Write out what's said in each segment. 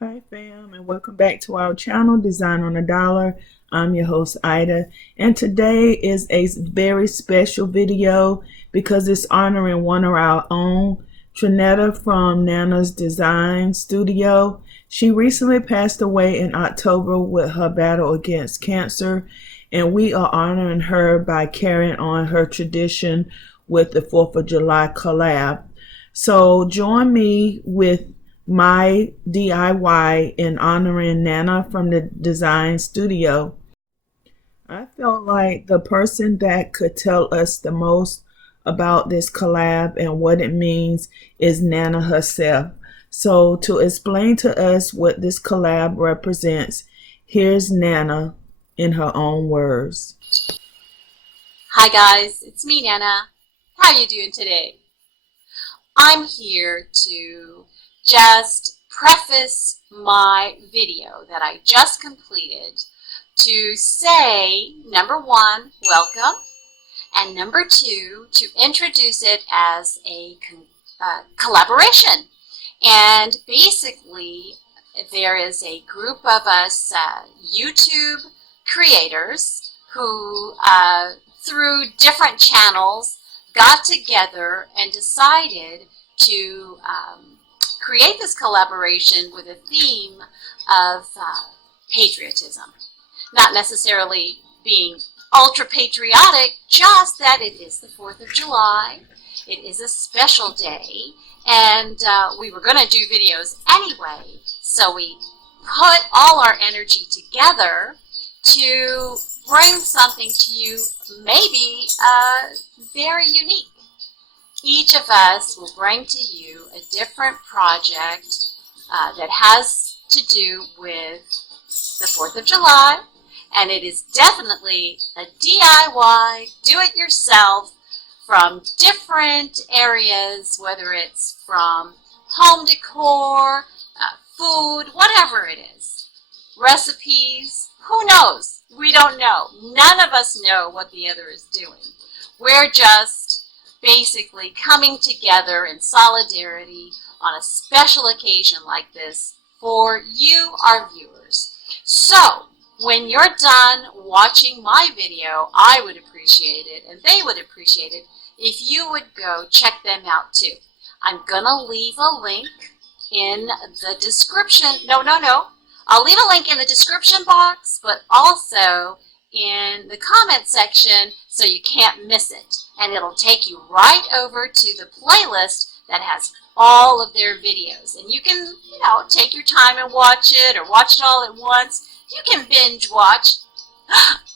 Hi fam, and welcome back to our channel Design on a Dollar. I'm your host Ida, and today is a very special video because it's honoring one of our own, Trinetta from Nana's Design Studio. She recently passed away in October with her battle against cancer, and we are honoring her by carrying on her tradition with the 4th of July collab. So join me with my DIY in honoring Nana from the Design Studio. I felt like the person that could tell us the most about this collab and what it means is Nana herself. So to explain to us what this collab represents, here's Nana in her own words. Hi guys, it's me Nana. How are you doing today? I'm here to just preface my video that I just completed to say, number one, welcome, and number two, to introduce it as a collaboration. And basically, there is a group of us YouTube creators who, through different channels, got together and decided to create this collaboration with a theme of patriotism. Not necessarily being ultra patriotic, just that it is the 4th of July. It is a special day, and we were going to do videos anyway, so we put all our energy together to bring something to you maybe very unique. Each of us will bring to you a different project that has to do with the 4th of July, and it is definitely a DIY, do-it-yourself, from different areas, whether it's from home decor, food, whatever it is. Recipes, who knows? We don't know. None of us know what the other is doing. We're just basically coming together in solidarity on a special occasion like this for you, our viewers. So, when you're done watching my video, I would appreciate it, and they would appreciate it, if you would go check them out too. I'm gonna leave a link in the description. No. I'll leave a link in the description box, but also in the comment section so you can't miss it. And it'll take you right over to the playlist that has all of their videos. And you can, take your time and watch it, or watch it all at once. You can binge watch.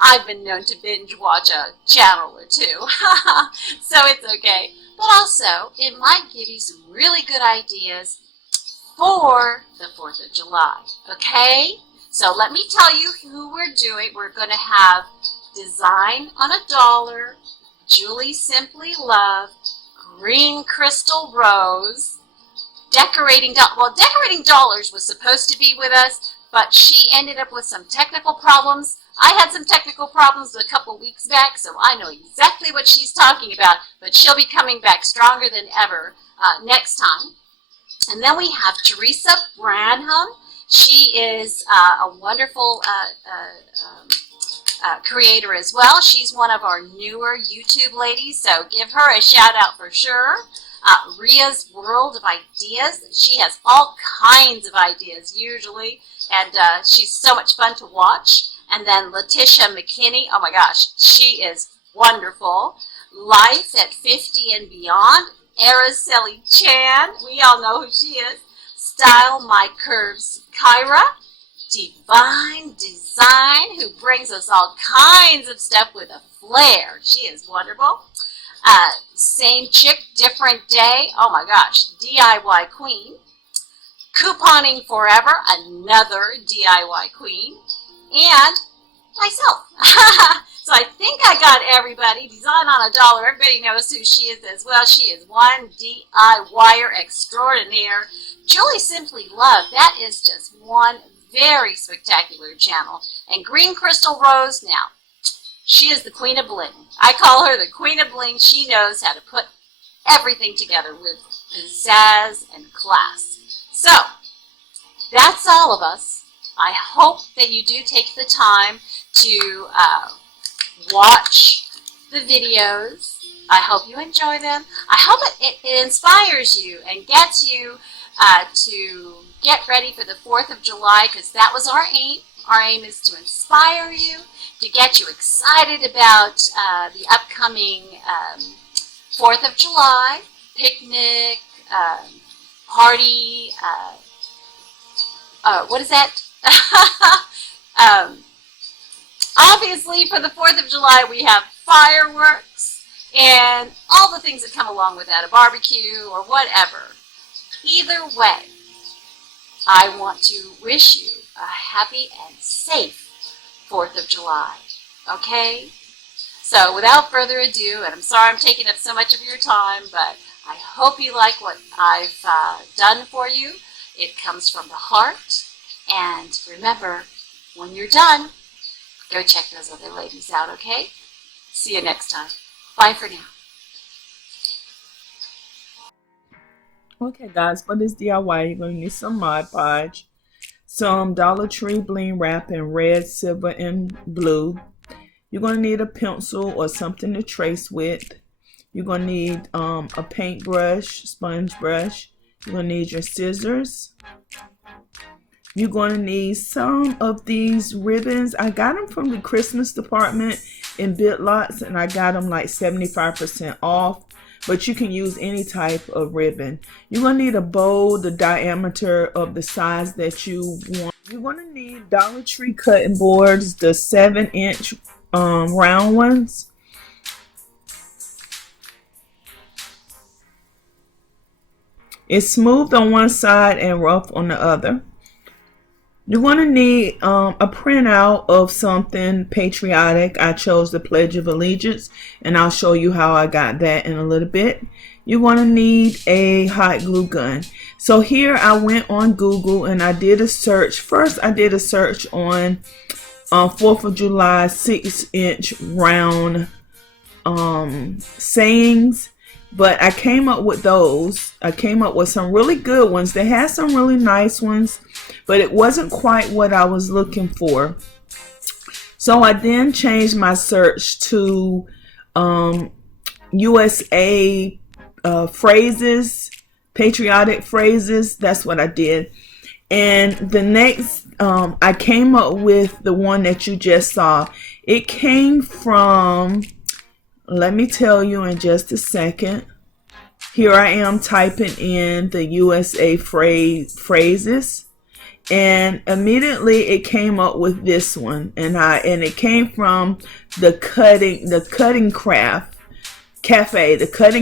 I've been known to binge watch a channel or two, so it's okay. But also, it might give you some really good ideas for the 4th of July, okay? So let me tell you who we're doing. We're going to have Design on a Dollar, Julie Simply Love, Green Crystal Rose, Decorating Dollars was supposed to be with us, but she ended up with some technical problems. I had some technical problems a couple weeks back, so I know exactly what she's talking about, but she'll be coming back stronger than ever next time. And then we have Teresa Branham. She is a wonderful creator as well. She's one of our newer YouTube ladies, so give her a shout out for sure. Ria's World of Ideas. She has all kinds of ideas usually, and she's so much fun to watch. And then Letitia McKinney. Oh my gosh, she is wonderful. Life at 50 and Beyond. Araceli Chan. We all know who she is. Style My Curves Kyra. Divine Design, who brings us all kinds of stuff with a flair. She is wonderful. Same Chick, Different Day. Oh my gosh, DIY Queen. Couponing Forever, another DIY queen. And myself. So I think I got everybody. Design on a Dollar. Everybody knows who she is as well. She is one DIYer extraordinaire. Julie Simply Love. That is just one very spectacular channel. And Green Crystal Rose, now, she is the Queen of Bling. I call her the Queen of Bling. She knows how to put everything together with pizzazz and class. So, that's all of us. I hope that you do take the time to watch the videos. I hope you enjoy them. I hope it inspires you and gets you to get ready for the 4th of July, because that was our aim. Our aim is to inspire you, to get you excited about the upcoming 4th of July picnic, party, what is that? Obviously, for the 4th of July, we have fireworks and all the things that come along with that, a barbecue or whatever. Either way, I want to wish you a happy and safe 4th of July, okay? So without further ado, and I'm sorry I'm taking up so much of your time, but I hope you like what I've done for you. It comes from the heart. And remember, when you're done, go check those other ladies out, okay? See you next time. Bye for now. Okay, guys, for this DIY, you're going to need some Mod Podge, some Dollar Tree bling wrap in red, silver, and blue. You're going to need a pencil or something to trace with. You're going to need a paintbrush, sponge brush. You're going to need your scissors. You're going to need some of these ribbons. I got them from the Christmas department in Bit Lots, and I got them like 75% off. But you can use any type of ribbon. You're going to need a bowl the diameter of the size that you want. You're going to need Dollar Tree cutting boards, the 7-inch round ones. It's smooth on one side and rough on the other. You're going to need a printout of something patriotic. I chose the Pledge of Allegiance, and I'll show you how I got that in a little bit. You're going to need a hot glue gun. So here I went on Google and I did a search. First, I did a search on 4th of July 6-inch round sayings. But I came up with those. I came up with some really good ones. They had some really nice ones, but it wasn't quite what I was looking for. So I then changed my search to USA phrases, patriotic phrases. That's what I did. And the next, I came up with the one that you just saw. It came from... Let me tell you in just a second. Here I am typing in the USA phrases, and immediately it came up with this one, and it came from the Cutting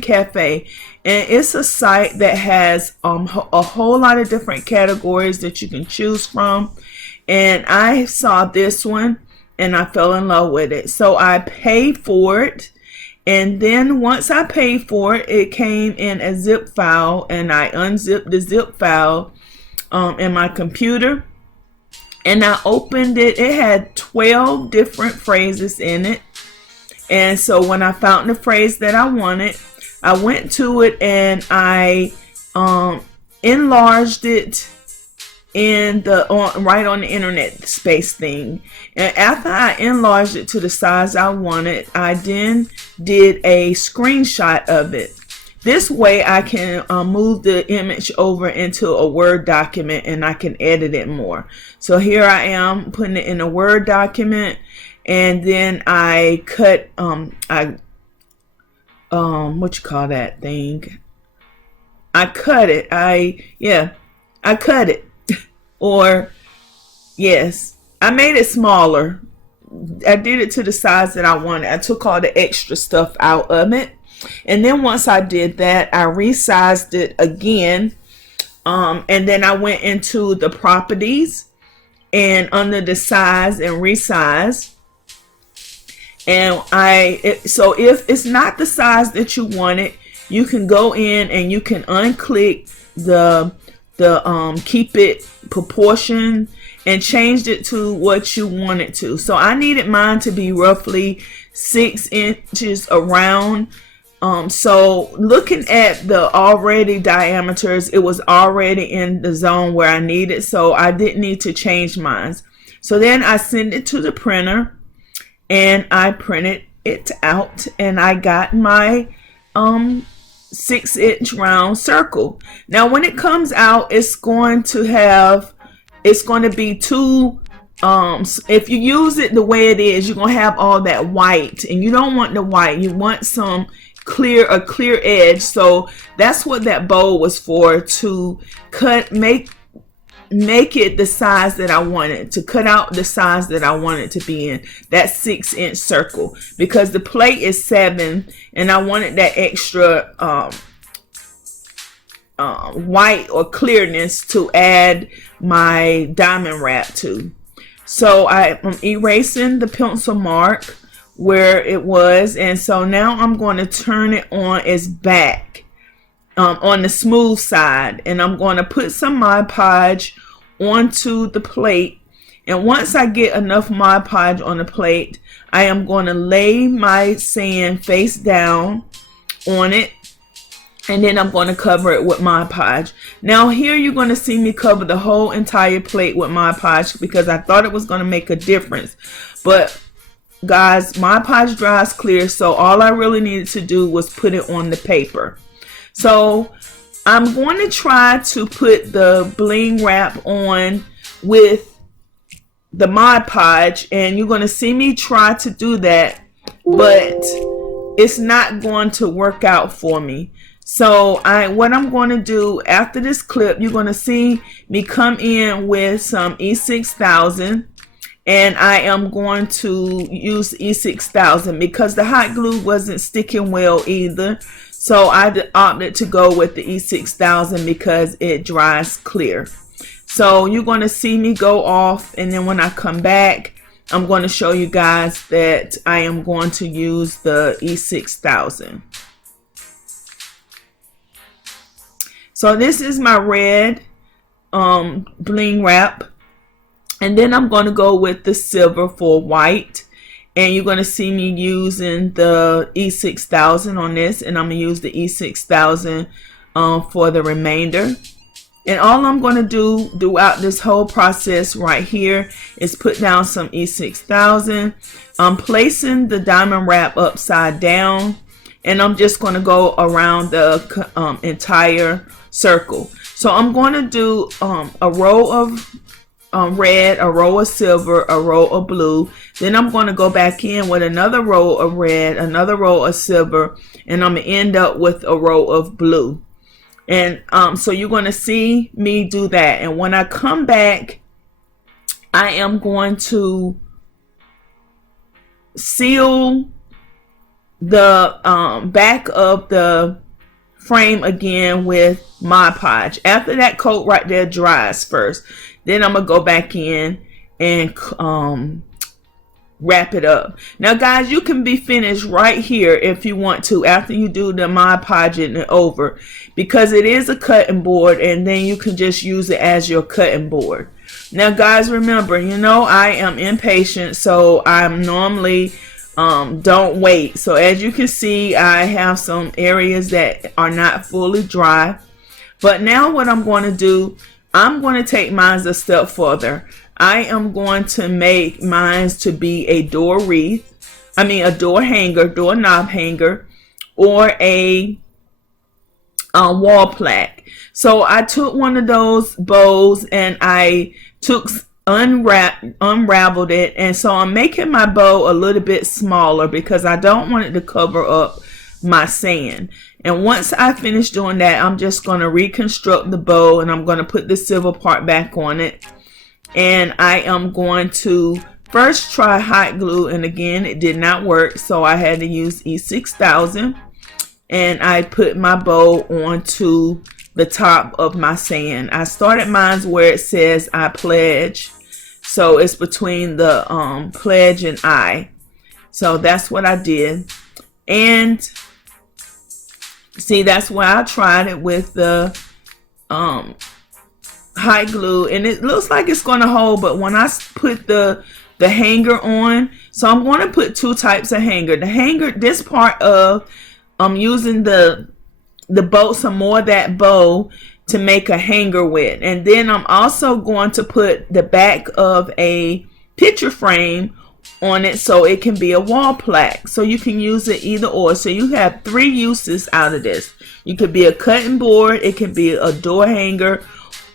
Cafe, and it's a site that has a whole lot of different categories that you can choose from. And I saw this one and I fell in love with it, so I paid for it. And then once I paid for it, it came in a zip file, and I unzipped the zip file in my computer, and I opened it. It had 12 different phrases in it. And so when I found the phrase that I wanted, I went to it and I enlarged it in the right on the internet space thing. And after I enlarged it to the size I wanted, I then did a screenshot of it. This way I can move the image over into a Word document and I can edit it more. So here I am putting it in a Word document, and then I cut what you call that thing? I cut it. I cut it. Or yes, I made it smaller. I did it to the size that I wanted. I took all the extra stuff out of it. And then once I did that, I resized it again. And then I went into the properties and under the size and resize. And so if it's not the size that you wanted, you can go in and you can unclick the keep it proportion and changed it to what you want it to. So I needed mine to be roughly 6 inches around. So looking at the already diameters, it was already in the zone where I needed, so I didn't need to change mine. So then I sent it to the printer and I printed it out, and I got my 6-inch round circle. Now when it comes out, it's going to be two, if you use it the way it is, you're going to have all that white, and you don't want the white. You want a clear edge. So that's what that bowl was for, to make it the size that I wanted, to cut out the size that I wanted to be in, that 6-inch circle, because the plate is 7 and I wanted that extra white or clearness to add my diamond wrap to. So I'm erasing the pencil mark where it was, and so now I'm going to turn it on its back, on the smooth side, and I'm going to put some Mod Podge onto the plate. And once I get enough Mod Podge on the plate, I am going to lay my sand face down on it, and then I'm going to cover it with Mod Podge. Now here you're going to see me cover the whole entire plate with Mod Podge because I thought it was going to make a difference. But guys, Mod Podge dries clear, so all I really needed to do was put it on the paper. So I'm going to try to put the bling wrap on with the Mod Podge, and you're going to see me try to do that, but it's not going to work out for me. So what I'm going to do after this clip, you're going to see me come in with some E6000, and I am going to use E6000 because the hot glue wasn't sticking well either. So I opted to go with the E6000 because it dries clear. So you're going to see me go off, and then when I come back, I'm going to show you guys that I am going to use the E6000. So this is my red bling wrap, and then I'm going to go with the silver for white, and you're going to see me using the E6000 on this, and I'm going to use the E6000 for the remainder. And all I'm going to do throughout this whole process right here is put down some E6000. I'm placing the diamond wrap upside down, and I'm just going to go around the entire circle. So I'm going to do a row of red, a row of silver, a row of blue. Then I'm going to go back in with another row of red, another row of silver, and I'm going to end up with a row of blue. And so you're going to see me do that. And when I come back, I am going to seal the back of the frame again with Mod Podge. After that coat right there dries first, then I'm gonna go back in and wrap it up. Now guys, you can be finished right here if you want to after you do the Mod Podge it over, because it is a cutting board, and then you can just use it as your cutting board. Now guys, remember, you know, I am impatient, so I'm normally don't wait. So as you can see, I have some areas that are not fully dry, but now what I'm going to do, I'm going to take mine a step further. I am going to make mine to be a door wreath, a door hanger, doorknob hanger, or a wall plaque. So I took one of those bows and I unraveled it, and so I'm making my bow a little bit smaller because I don't want it to cover up my sand. And once I finish doing that, I'm just going to reconstruct the bow, and I'm going to put the silver part back on it. And I am going to first try hot glue, and again it did not work, so I had to use E6000, and I put my bow onto the top of my sand. I started mine where it says I pledge, so it's between the pledge and I. So that's what I did. And see, that's why I tried it with the hot glue, and it looks like it's going to hold, but when I put the hanger on, so I'm going to put two types of hanger. The hanger, this part of I'm using the bow, some more of that bow to make a hanger with. And then I'm also going to put the back of a picture frame on it so it can be a wall plaque. So you can use it either or. So you have 3 uses out of this. You could be a cutting board, it can be a door hanger,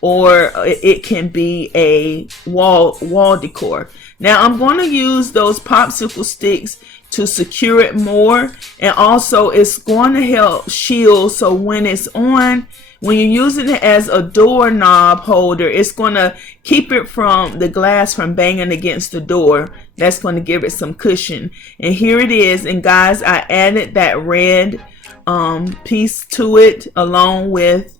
or it can be a wall decor. Now I'm going to use those popsicle sticks to secure it more, and also it's going to help shield, so when it's on, when you're using it as a doorknob holder, it's going to keep it from the glass from banging against the door. That's going to give it some cushion. And here it is. And guys, I added that red piece to it along with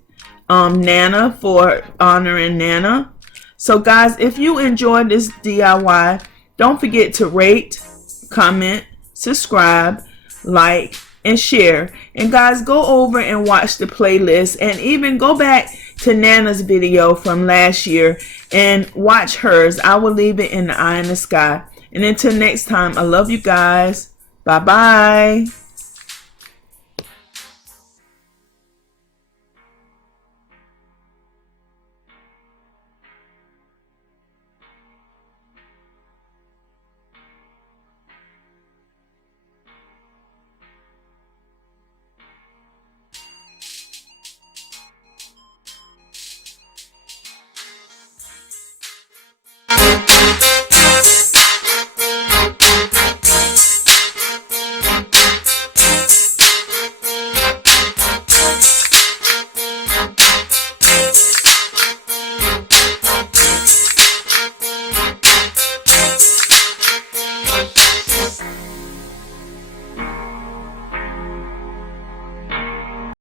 Nana, for honoring Nana. So guys, if you enjoyed this DIY, don't forget to rate, comment, subscribe, like, and share. And guys, go over and watch the playlist, and even go back to Nana's video from last year and watch hers. I will leave it in the eye in the sky. And until next time, I love you guys. Bye bye.